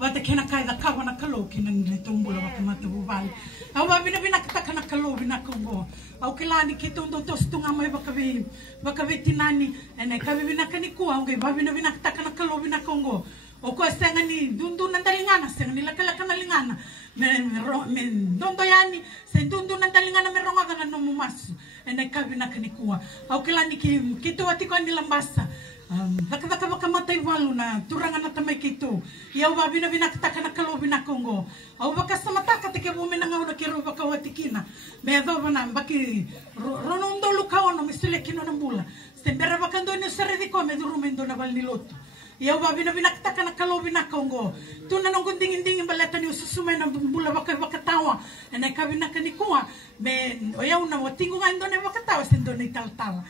wata kena kai da kawana kalo kina ni tumbula waka mata buvali au vina vina kataka na kalo vina kongo au kilani kitondo tostunga mai baka tinani ene kavi vina kanikua au vina vina kataka na kalo vina kongo o ko senga ni dundu nandalingana senga ni lakalaka na lingana me dondo yani se dundu nandalingana me ronga na nomu masu ene kavi na kanikua au kilani kito atiko ni lambasa Baka matay walu na turanga na tamay kito. Iyaw ba vina kataka na kalo vina kongo. Au baka sa mataka teke bumi na ngaw na kiro baka watikina. Medo ba na baki ronondo lukaono misile kino na bula. Sembera baka ndo ni saredi ko me durumendo na balniloto. Iyaw ba vina kataka na kalo vina kongo. Tuna nong dingin baleta ni ususumay na bula baka tawa. Ena ka vina kanikua. Me oyaw na watingo nga ndo na baka tawa sendo na ital-tal.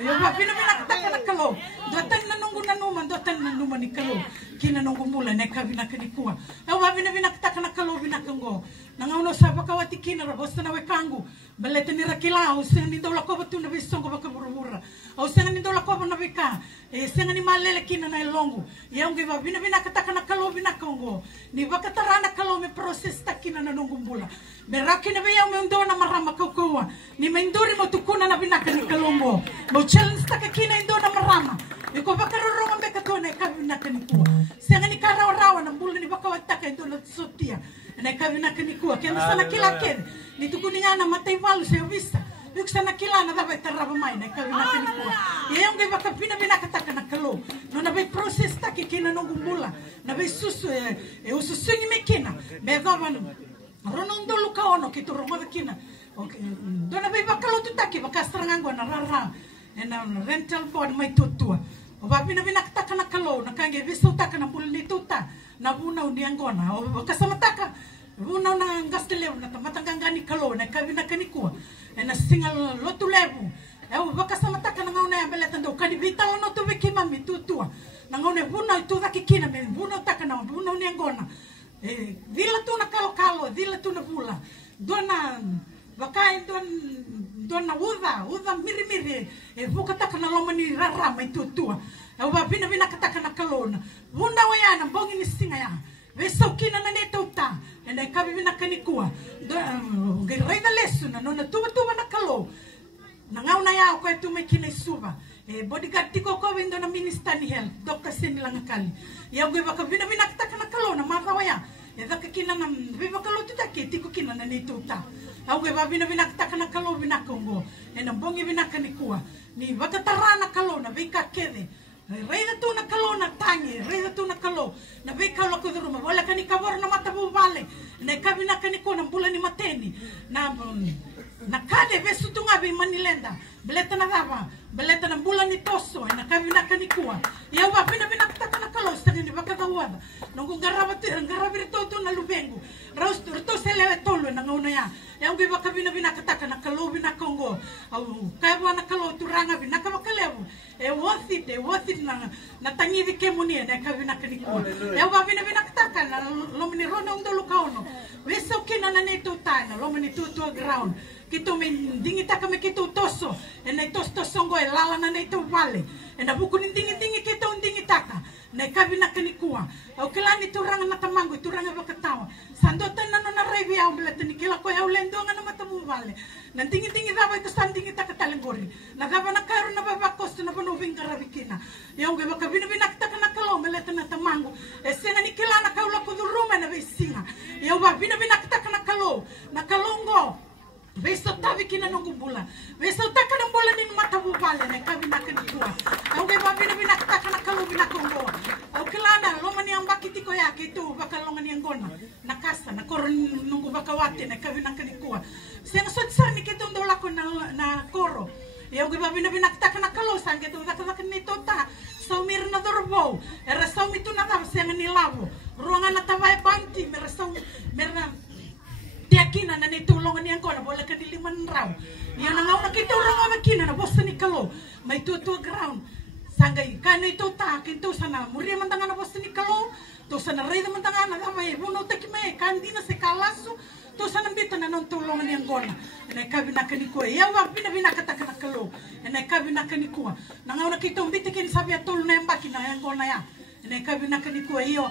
Yung vina kataka na kalo. Dotan na nanuman ni kalo. Kina nunggu mula na kabina kanikua. Yung vina kataka na kalo vina kango. Nangauno sa bakawati kina rabosta na wekangu. Baleta ni rakila. O senga ni dola ko batu na bisongo baka burubura. O senga ni dola ko na bika. Senga ni malele kina na ilongu. Yung vina kataka na kalo vina kango. Ni baka tarana kalo me proses takina na nunggu mula. Meraki na bayaw me undo na marama kaukawa. Ni mainduri mo tukuna na binaka ni kalombo. Mo challenge taka kina indo na marama. Iko baka roronga me katone kabinaka ni kuwa. Senga ni karaw-rawa na mbula ni baka wataka indo na sotia. Na kabinaka ni kuwa. Kaya sana kila kere. Ni tukuni nga na matay walu sa visa. Yung sana kila na dapat tarabamay na kabinaka ni kuwa. Yung baka binakataka na kalo. No na bay process taki kina nung gumbula. Na bay susu. Ususungi me kina. Begawan. Ronondo lukaono kito rongo kina. Okay. Dona bay bakalo tutaki bakastrangango na rara. Na rental board may tutua. O ba binakataka na kalo na kange visutaka na pulni tuta. Na buna uniangona. O bakasamataka. Buna na ngastelew na tamatangangani kalo na kabinakanikua. Na singal lotu levu. O bakasamataka na ngauna ya beletando kanibita no tu bekima mi tutua. Na ngaune buna tu dakikina me buna taka na buna uniangona. Dila tu na kalo, dila tu na pula. Dona, wakai dona uda miri. Buka taka na lomani rara mai tutua. Ewa vina kataka na kalona. Bunda wayana, bongi ni singa ya. Veso kina na neto uta. Ena kabi vina kanikua. Reida lesu na nona tuba na kalo. Nangau na yao kwa tu me kina isuba. Bodyguard tiko ko windo na Minister ni Health. Dr. Seni Langakali. Iyaw gwe baka vina kataka na kalo na mawaya. Daka kina na viva kalo tutake tiko kina na neto uta. Au gwe ba vina kataka na kalo vina kongo. Ena bongi vina kanikua. Ni baka tarana kalo na vika kede. Reida tu na kalo na tangi. Reida tu na kalo. Na vika kalo kuduruma. Wala kanikabor na matabu vale. Na kabina kanikua na mbula ni mateni. Na kade vesu tunga be manilenda. Beleta na dava. Beleta na mbula ni toso. Na kabina kanikua. Ia wa vina kataka na kalo. Stagi ni baka tawada. Nungu ngarabiri toto na lubengu. Rito selewe tolo na ngauna ya. Ia ungi baka vina kataka na kalo vina kongo. Kaya na kalo turanga vina kabakalevu. Worth it na tangivi kemunia na kabina kanikua. Ia wa vina kataka na lomini rona undolo kauno. Weso kina na neto tana. Lomini tutua ground. Kito me dingitaka me kito toso. Na tos songo e lala na neto vale. Na buku ni dingi kito dingitaka. Na kabina kanikua. Au kilani turanga na tamango, turanga bakatawa. Sandotan na na revi au beleta ni kila ko au lendonga na matabu vale. Na dingi dava ito san dingitaka talengori. Na dava na karu na babakos na panoving karabikina. Yung gaba kabina kataka na kalo beleta na tamango. Senga ni kila na kaula ko duruma na besinga. Yung ba bina kataka na kalo. Na kalongo. Beso tabi kina nung bula. Beso taka ng bula ni matabu vale na kabina kanikua. Au gaba bina kataka na kalo bina kongo. Au kilana lomani ang bakiti ko ya kito baka lomani ang gona. Nakasa na koron nung bakawate na kabina kanikua. Siyang sotsani kito ndola ko na koro. Yung gaba bina kataka na kalo sang kito baka nito ta. Saumir na dorbo. Era saumito na ta siyang nilabo. Ruangan na tawai banti mera Tiakina na nitulungan niya ko na bola ka diliman raw. Yan ang ako nakitulong ang makina na bosta ni kalo. May tutua ground. Sanggay kano ito ta. Kinto sana muri man tanga na bosta ni kalo. To sana reda man tanga na damay. Buno takime kandi na se kalaso. To sana bita na nung tulungan niya ko na. Na kabina kaniko. Yawa binakataka na kalo. Na kabina kaniko. Nang ako nakitong bitikin sabi at tulo na yung bakina. Yan ko na yan. Na kabina kaniko. Iyo.